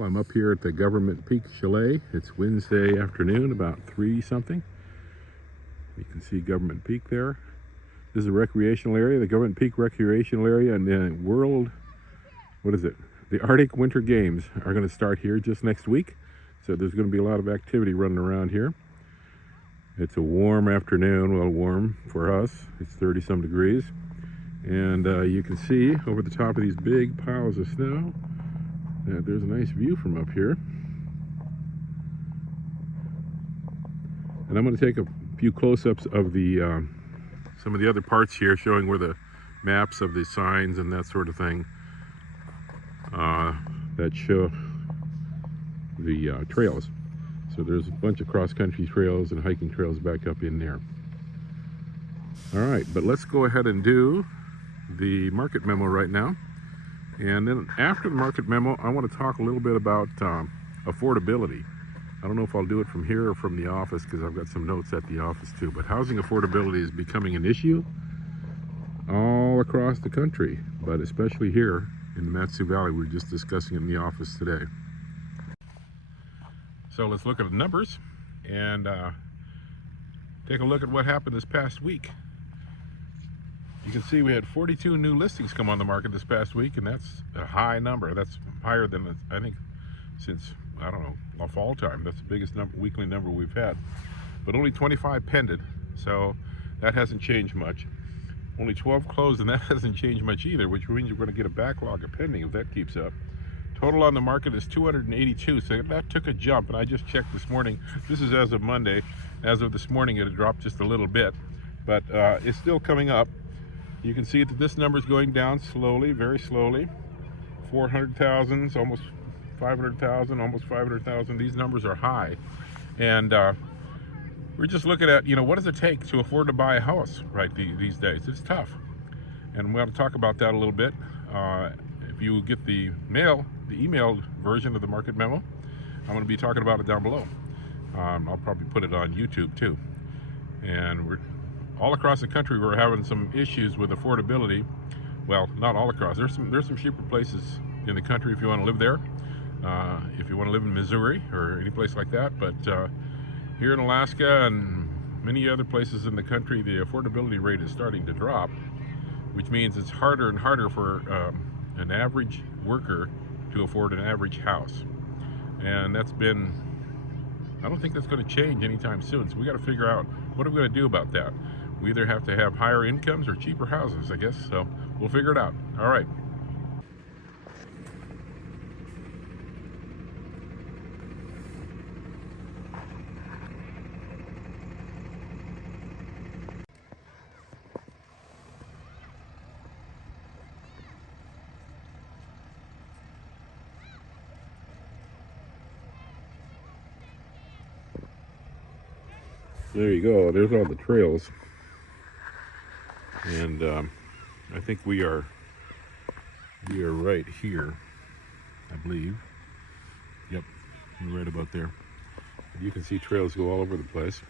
Well, I'm up here at the Government Peak Chalet. It's Wednesday afternoon, about 3 something. You can see Government Peak there. This is a recreational area, the Government Peak recreational area, and the the Arctic Winter Games are going to start here just next week. So there's going to be a lot of activity running around here. It's a warm afternoon, well, warm for us. It's 30 some degrees. And you can see over the top of these big piles of snow that there's a nice view from up here. And I'm going to take a few close-ups of the some of the other parts here, showing where the maps of the signs and that sort of thing that show the trails. So there's a bunch of cross-country trails and hiking trails back up in there. All right, but let's go ahead and do the market memo right now. And then after the market memo, I want to talk a little bit about affordability. I don't know if I'll do it from here or from the office, because I've got some notes at the office too. But housing affordability is becoming an issue all across the country, but especially here in the Mat-Su Valley. We were just discussing it in the office today. So let's look at the numbers and take a look at what happened this past week. You can see we had 42 new listings come on the market this past week, and that's a high number. That's higher than, I think, since, I don't know, fall time. That's the biggest weekly number we've had. But only 25 pended, so that hasn't changed much. Only 12 closed, and that hasn't changed much either, which means you're going to get a backlog of pending if that keeps up. Total on the market is 282, so that took a jump, and I just checked this morning. This is as of Monday. As of this morning, it had dropped just a little bit, but it's still coming up. You can see that this number is going down slowly, very slowly. 400,000, almost 500,000, almost 500,000. These numbers are high, and we're just looking at, what does it take to afford to buy a house right these days? It's tough, and we're going to talk about that a little bit. If you get the emailed version of the market memo, I'm going to be talking about it down below. I'll probably put it on YouTube too. And we're all across the country, we're having some issues with affordability. Well, not all across. There's some cheaper places in the country if you want to live there. If you want to live in Missouri or any place like that. But here in Alaska and many other places in the country, the affordability rate is starting to drop, which means it's harder and harder for an average worker to afford an average house. And I don't think that's going to change anytime soon. So we got to figure out, what are we going to do about that? We either have to have higher incomes or cheaper houses, I guess. So we'll figure it out. All right. There you go. There's all the trails. And I think we are right here, I believe. Yep, we're right about there. You can see trails go all over the place.